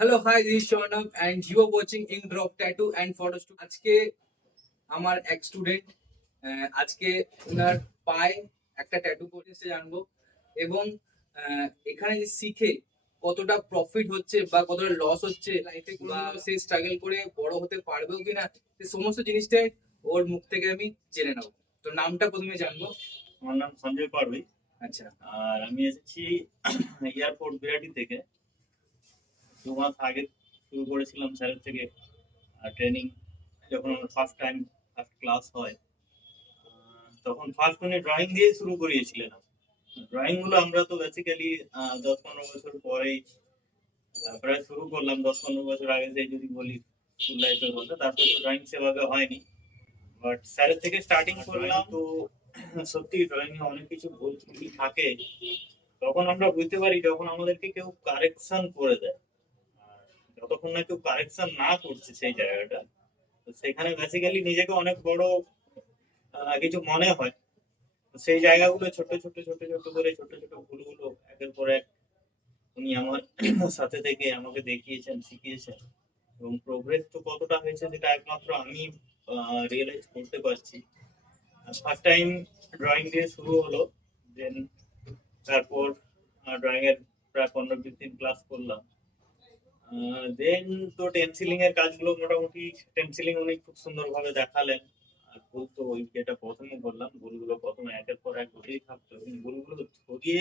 Hello, hi, this is Shonam and you are watching Ink Drop Tattoo and Photo Studio. আজকে আমার এক student আজকে ওনার পায়ে একটা ট্যাটু করতে জানবো এবং এখানে যে শিখে কতটা প্রফিট হচ্ছে বা কতটা লস হচ্ছে লাইফে কোনোদিনও সে স্ট্রাগল করে বড় হতে পারবেও কিনা সে সমস্ত জিনিসটাই ওর মুখ থেকে আমি জেনে নেবো। তো নামটা প্রথমে জানবো। আমার নাম সঞ্জয় পারুই। আচ্ছা, আর আমি এসেছি এয়ারপোর্ট বিরাটি থেকে। 2 মাস আগে শুরু করেছিলাম স্যারের থেকে ট্রেনিং। যখন আমার ফার্স্ট ক্লাস হয়, তখন ফার্স্ট উনি ড্রয়িং দিয়ে শুরু করিয়েছিলেন। ড্রয়িং গুলো আমরা তো বেসিক্যালি 10-15 বছর পরেই প্রায় শুরু করলাম। 10-15 বছর আগে থেকে যদি বলি স্কুল লাইফের কথা, তারপরে তো ড্রয়িং সেভাবে হয়নি। বাট স্যারের থেকে স্টার্টিং করলাম। তো সত্যি ড্রয়িং এ অনেক কিছু ভুল ত্রুটি থাকে, তখন আমরা বুঝতে পারি যখন আমাদেরকে কেউ কারেকশন করে দেয়। আর যতক্ষণ না কেউ কারেকশন না করছে সেই জায়গাটা, তো সেখানে বেসিক্যালি নিজেকে অনেক বড় কিছু মনে হয়। তো সেই জায়গাগুলো ছোট ছোট ছোট ছোট করে ছোট ছোট ভুলগুলো একের পর এক উনি আমার সাথে থেকে আমাকে দেখিয়েছেন, শিখিয়েছেন। এবং প্রোগ্রেস তো কতটা হয়েছে সেটা একমাত্র আমি রিয়েলাইজ করতে পারছি। ফার্স্ট টাইম ড্রয়িং দিয়ে শুরু হলো, দেন তারপর ড্রয়িং এর প্রায় 15-20 দিন ক্লাস করলাম। দেন তো টেন্সিলিং এর কাজগুলো মোটামুটি টেন্সিলিং উনি খুব সুন্দরভাবে দেখালেন। আর ভুল তো ওই যেটা প্রথমে বললাম, ভুলগুলো প্রথমে একের পর এক হতেই থাকতো, এবং ভুলগুলো ধরিয়ে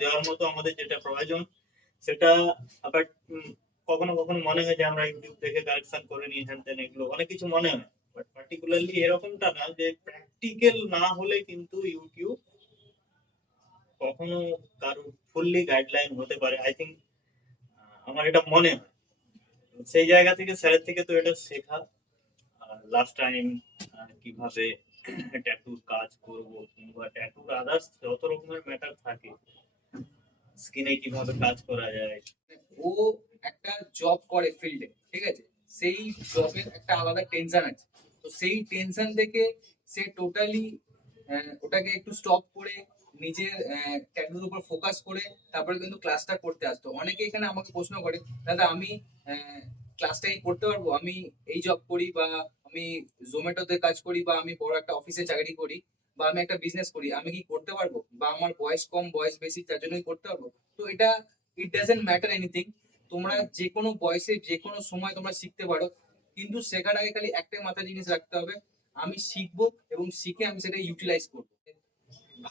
দেওয়ার মতো আমাদের যেটা প্রয়োজন সেটা আবার কখনো কখনো মনে হয় যে আমরা ইউটিউব থেকে কারেকশন করে নিই, হ্যান ত্যান, এগুলো অনেক কিছু মনে হয়। বাট পার্টিকুলারলি এরকমটা না যে প্র্যাকটিক্যাল না হলে কিন্তু ইউটিউব কখনো কারো ফুললি গাইডলাইন হতে পারে, আই থিঙ্ক। আমার এটা মনে হয়। সেই জায়গা থেকে স্যারের থেকে তো এটা শেখা। লাস্ট টাইম কিভাবে ট্যাটুর কাজ করব, কিংবা ট্যাটুর আদার্স যত রকমের ম্যাটার থাকে, স্কিনে কিভাবে কাজ করা যায়। ও একটা জব করে ফিল্ডে, ঠিক আছে, সেই জবের একটা আলাদা টেনশন আছে। তো সেই টেনশন থেকে সে টোটালি ওটাকে একটু স্টপ করে নিজের ট্যাটুর উপর ফোকাস করে তারপরে কিন্তু ক্লাসটা করতে আসতো। অনেকে এখানে আমাকে প্রশ্ন করে, দাদা আমি ক্লাসটাই করতে পারবো, আমি এই জব করি বা আমি জোম্যাটোতে কাজ করি বা আমি বড় একটা অফিসে চাকরি করি বা আমি একটা বিজনেস করি, আমি কি করতে পারবো, বা আমার বয়স কম বয়স বেশি তার জন্যই করতে পারবো? তো এটা ইট ডাজন্ট ম্যাটার এনিথিং। তোমরা যে কোনো বয়সে যে কোনো সময় তোমরা শিখতে পারো, কিন্তু শেখার আগে খালি একটাই মাথায় জিনিস রাখতে হবে, আমি শিখবো এবং শিখে আমি সেটা ইউটিলাইজ করবো।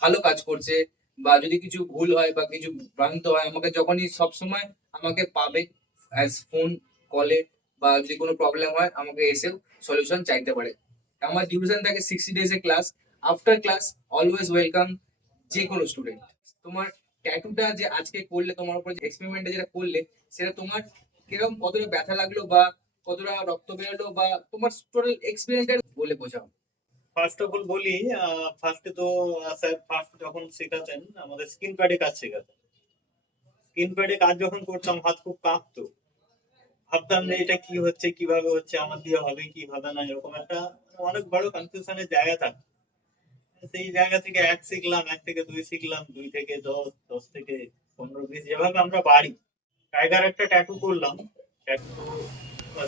ভালো কাজ করছে বা যদি কিছু ভুল হয় বা কিছু ভ্রান্ত হয়, আমাকে যখনই সবসময় আমাকে পাবে অ্যাজ ফোন কলে, বা যদি কোনো প্রবলেম হয় আমাকে এসেও সলিউশন চাইতে পারে। আমার ডিউরেশন থাকে 60 days a class. After class always welcome যে কোনো স্টুডেন্ট। তোমার ট্যাটুটা যে আজকে করলে, তোমার উপর যে এক্সপেরিমেন্টটা যেটা করলে, সেটা তোমার কিরকম, কতটা ব্যথা লাগলো বা কতটা রক্ত বেরোলো বা তোমার টোটাল এক্সপিরিয়েন্সটা বলে বোঝাও। ফার্স্ট অফ অল বলি, ফার্স্টে তো স্যার ফার্স্ট যখন শেখাতেন আমাদের স্কিন প্যাডে কাজ শেখাতেন। স্কিন প্যাডে কাজ যখন করতাম হাত খুব কাঁপতো। ভাবতাম যে এটা কি হচ্ছে, কিভাবে হচ্ছে, আমার দিয়ে হবে কি হবে না, এরকম একটা অনেক বড় কনফিউশনের জায়গা থাকতো। সেই জায়গা থেকে 1 শিখলাম, 1 থেকে 2 শিখলাম, 2 থেকে 10, 10 থেকে 15-20, যেভাবে আমরা বাড়ি। টাইগার একটা ট্যাটু করলাম। ট্যাটু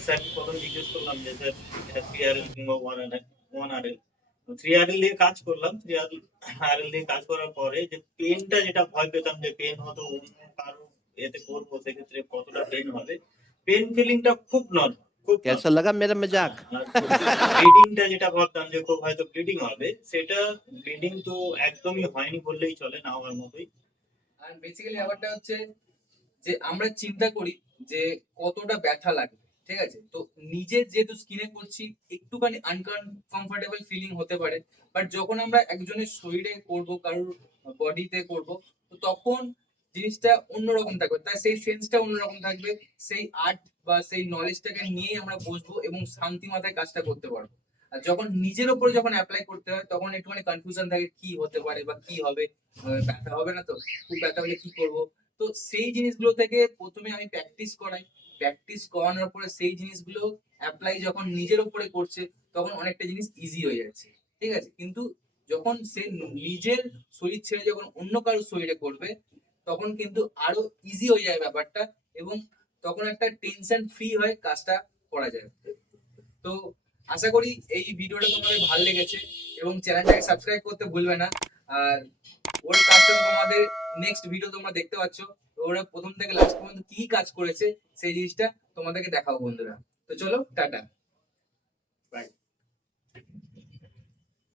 স্যার প্রথম জিজ্ঞেস করলাম যে স্যার এটা 3RL কিংবা 1RL। 3RL দিয়ে কাজ করলাম। 3RL দিয়ে কাজ করার পরে যে পেনটা, যেটা ভয় পেতাম যে পেন হয়তো অন্য কারো এতে করবো সেক্ষেত্রে কতটা পেন হবে, পেন ফিলিংটা খুব নরমাল, খুব कैसा लगा मेरा मजाक? ব্লিডিংটা যেটা ভাবতাম যে খুব হয়তো ব্লিডিং হবে, সেটা ব্লিডিং তো একদমই হয়নি বললেই চলে, না হওয়ার মতোই। আর বেসিক্যালি ব্যাপারটা হচ্ছে যে আমরা চিন্তা করি যে কতটা ব্যথা লাগে, ঠিক আছে, তো নিজের যেহেতু স্কিনে করছি একটুখানি আনকমফোর্টেবল ফিলিং হতে পারে, বাট যখন আমরা একজনের শরীরে করব, কারোর বডিতে করব, তো তখন জিনিসটা অন্যরকম থাকবে, তাই সেই সেন্সটা অন্যরকম থাকবে। সেই আর্ট বা সেই নলেজটাকে নিয়ে আমরা বসবো এবং শান্তি মাথায় কাজটা করতে পারবো। আর যখন নিজের উপরে যখন অ্যাপ্লাই করতে হয় তখন একটুখানি কনফিউশন থাকে, কি হতে পারে বা কি হবে, ব্যথা হবে না তো, খুব ব্যথা হলে কি করব। তো সেই জিনিসগুলো থেকে প্রথমে আমি প্র্যাকটিস করাই, প্র্যাকটিস করানোর পরে সেই জিনিসগুলো অ্যাপ্লাই যখন নিজের উপরে করছে তখন অনেকটা জিনিস ইজি হয়ে যাচ্ছে, ঠিক আছে। কিন্তু যখন সে নিজের শরীর ছেড়ে যখন অন্য কারোর শরীরে করবে তখন কিন্তু আরো ইজি হয়ে যায় ব্যাপারটা, এবং তখন একটা টেনশন ফ্রি হয়ে কাজটা করা যায়। তো আশা করি এই ভিডিওটা তোমাদের ভালো লেগেছে এবং চ্যানেলটাকে সাবস্ক্রাইব করতে ভুলবে না। আর ওর কাজটা তোমাদের নেক্সট ভিডিও তোমরা দেখতে পাচ্ছ, তো ওরা প্রথম থেকে লাস্ট পর্যন্ত কি কাজ করেছে সেই জিনিসটা তোমাদেরকে দেখাবো বন্ধুরা। তো চলো টাটা। Right.